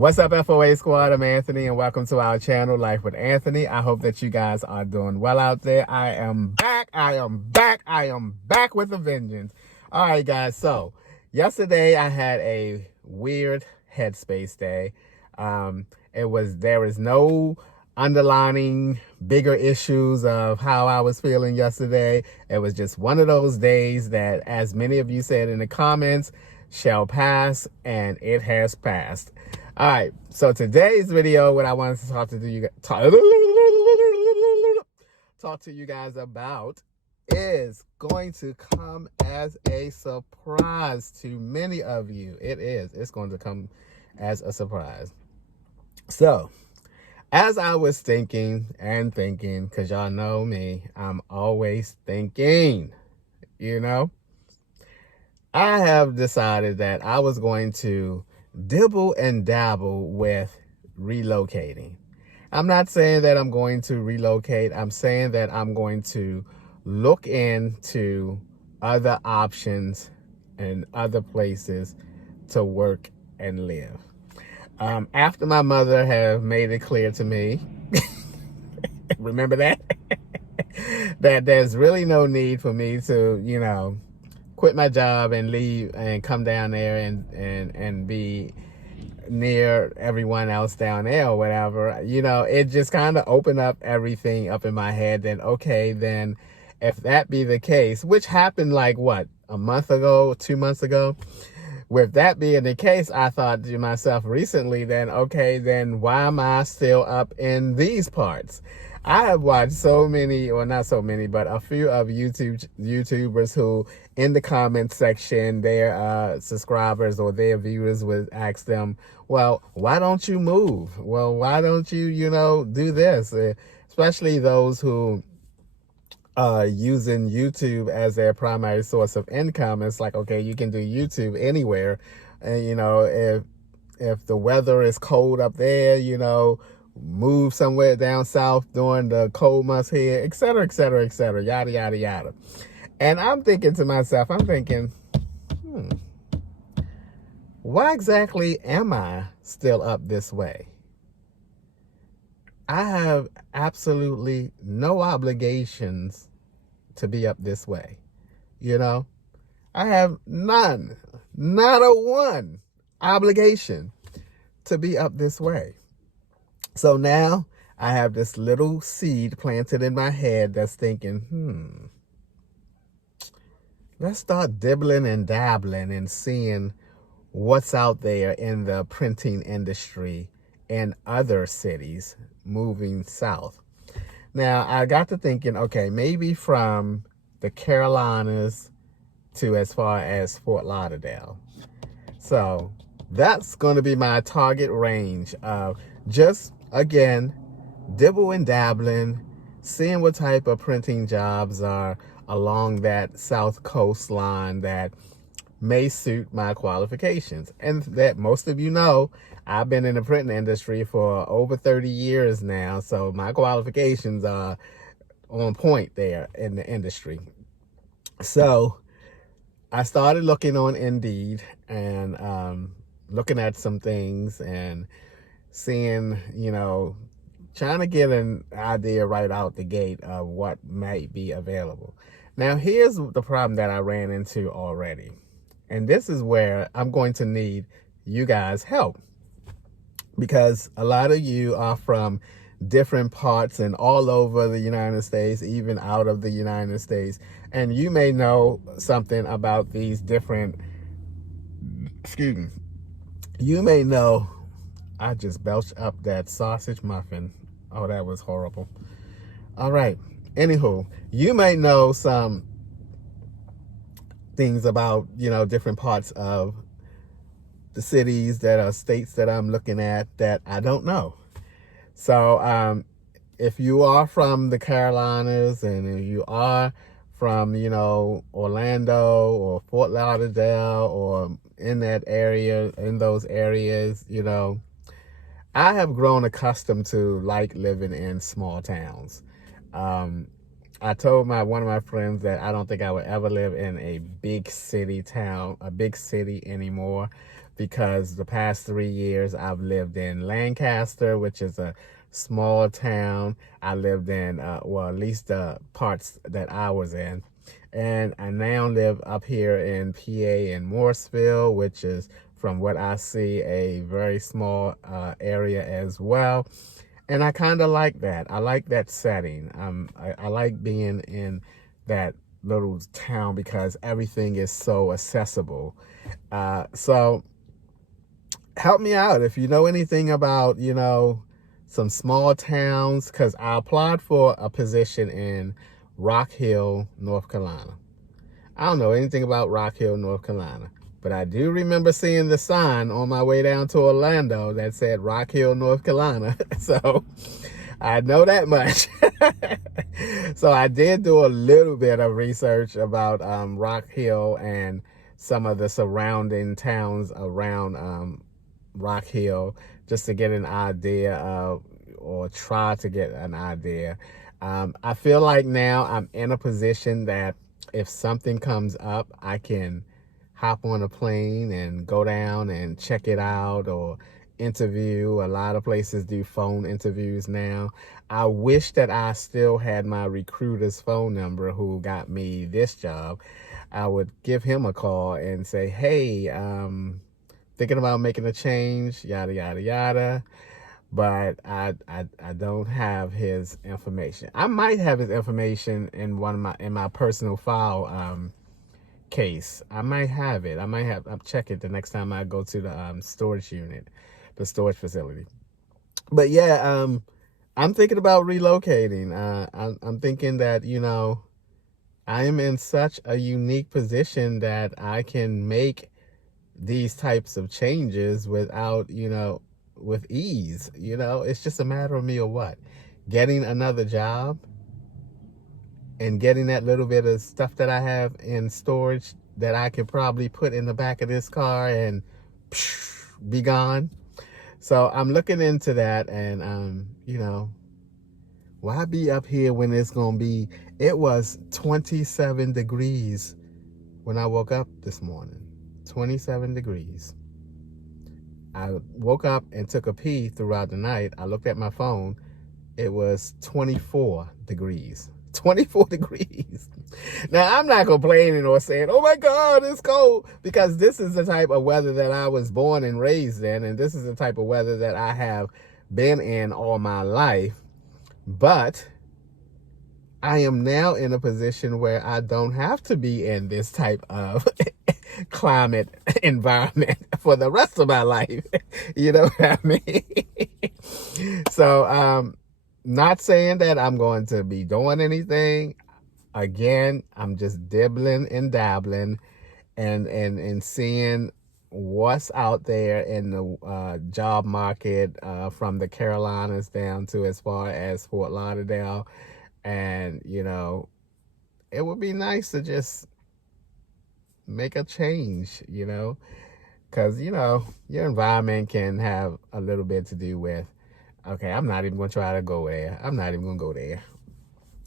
What's up, FOA Squad? I'm Anthony, and welcome to our channel, Life with Anthony. I hope that you guys are doing well out there. I am back. I am back with a vengeance. All right, guys. So, yesterday I had a weird headspace day. There is no underlining bigger issues of how I was feeling yesterday. It was just one of those days that, as many of you said in the comments, shall pass, and it has passed. All right, so today's video, what I wanted to talk to you guys about is going to come as a surprise to many of you. It's going to come as a surprise. So, as I was thinking, because y'all know me, I'm always thinking, I have decided that I was going to dibble and dabble with relocating. I'm not saying that I'm going to relocate. I'm saying that I'm going to look into other options and other places to work and live. After my mother have made it clear to me, remember that? that there's really no need for me to, quit my job and leave and come down there and be near everyone else down there or whatever. It just kind of opened up everything up in my head. Then, okay, then if that be the case, which happened like what, a month ago, 2 months ago, with that being the case, I thought to myself recently, then, okay, then why am I still up in these parts? I have watched so many, or not so many, but a few of YouTubers who, in the comment section, their subscribers or their viewers would ask them, well, why don't you move? Well, why don't you, do this? Especially those who using YouTube as their primary source of income. It's like, okay, you can do YouTube anywhere. And, if the weather is cold up there, move somewhere down south during the cold months here, et cetera, et cetera, et cetera, yada, yada, yada. And I'm thinking to myself, why exactly am I still up this way? I have absolutely no obligations to be up this way. I have not a one obligation to be up this way. So now I have this little seed planted in my head that's thinking, let's start dibbling and dabbling and seeing what's out there in the printing industry in other cities moving south. Now, I got to thinking, okay, maybe from the Carolinas to as far as Fort Lauderdale. So that's going to be my target range of just, again, dibble and dabbling, seeing what type of printing jobs are along that south coastline that may suit my qualifications. And that most of you know, I've been in the printing industry for over 30 years now, so my qualifications are on point there in the industry. So I started looking on Indeed and looking at some things and seeing, trying to get an idea right out the gate of what might be available. Now, here's the problem that I ran into already. And this is where I'm going to need you guys' help, because a lot of you are from different parts and all over the United States, even out of the United States. And you may know something about these different, you may know, I just belched up that sausage muffin. Oh, that was horrible. All right. Anywho, you may know some things about, different parts of the cities that are states that I'm looking at that I don't know. So if you are from the Carolinas and if you are from, Orlando or Fort Lauderdale or in that area, in those areas, I have grown accustomed to living in small towns. I told one of my friends that I don't think I would ever live in a big city town, a big city anymore, because the past 3 years I've lived in Lancaster, which is a small town. I lived in, well, at least the parts that I was in. And I now live up here in PA in Morrisville, which is, from what I see, a very small area as well. And I kind of like that. I like that setting. I like being in that little town because everything is so accessible. So help me out if you know anything about, some small towns, because I applied for a position in Rock Hill, North Carolina. I don't know anything about Rock Hill, North Carolina, but I do remember seeing the sign on my way down to Orlando that said Rock Hill, North Carolina. So I know that much. So I did do a little bit of research about Rock Hill and some of the surrounding towns around Rock Hill, just to get an idea of, or try to get an idea. I feel like now I'm in a position that if something comes up, I can hop on a plane and go down and check it out, or interview. A lot of places do phone interviews now. I wish that I still had my recruiter's phone number who got me this job. I would give him a call and say, hey, thinking about making a change, yada, yada, yada. But I don't have his information. I might have his information in in my personal file case. I might have it. I'll check it the next time I go to the storage unit, the storage facility. But yeah, I'm thinking about relocating. I'm thinking that, I am in such a unique position that I can make these types of changes without, with ease. It's just a matter of me or what? Getting another job and getting that little bit of stuff that I have in storage that I could probably put in the back of this car and be gone. So I'm looking into that, and, why be up here when it's going to be, it was 27 degrees when I woke up this morning. 27 degrees. I woke up and took a pee throughout the night. I looked at my phone. It was 24 degrees. 24 degrees. Now, I'm not complaining or saying, oh my God, it's cold, because this is the type of weather that I was born and raised in, and this is the type of weather that I have been in all my life. But I am now in a position where I don't have to be in this type of climate environment for the rest of my life. You know what I mean? So, not saying that I'm going to be doing anything. Again, I'm just dibbling and dabbling and seeing what's out there in the job market, from the Carolinas down to as far as Fort Lauderdale. And, it would be nice to just make a change, because, your environment can have a little bit to do with, okay, I'm not even going to try to go there. I'm not even going to go there.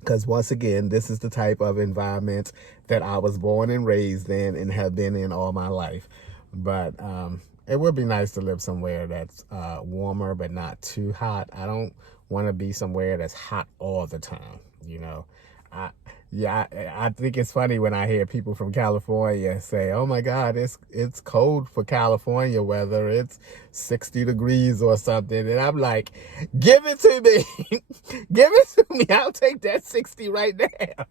Because once again, this is the type of environment that I was born and raised in and have been in all my life. But it would be nice to live somewhere that's warmer but not too hot. I don't want to be somewhere that's hot all the time, I think it's funny when I hear people from California say, oh my God, it's cold for California weather. It's 60 degrees or something. And I'm like, give it to me. Give it to me. I'll take that 60 right now.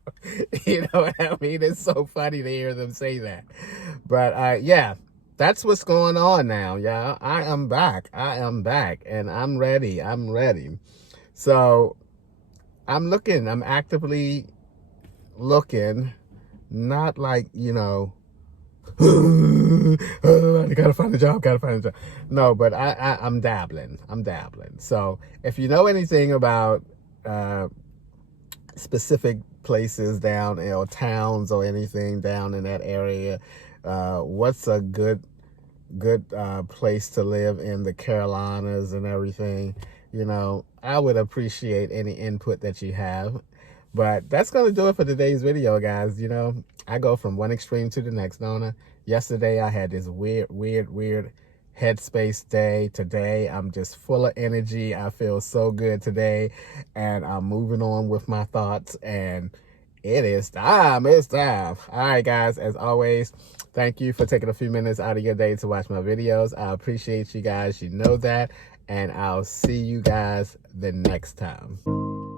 You know what I mean? It's so funny to hear them say that. But yeah, that's what's going on now, y'all. I am back, and I'm ready. So I'm actively looking, not like, oh, I gotta find a job. No, but I'm dabbling. So if you know anything about specific places down, or towns or anything down in that area, what's a good place to live in the Carolinas and everything, I would appreciate any input that you have. But that's going to do it for today's video, guys. I go from one extreme to the next, don't I? Yesterday, I had this weird headspace day today. I'm just full of energy. I feel so good today, and I'm moving on with my thoughts, and it is time. It's time. All right, guys, as always, thank you for taking a few minutes out of your day to watch my videos. I appreciate you guys. You know that, and I'll see you guys the next time.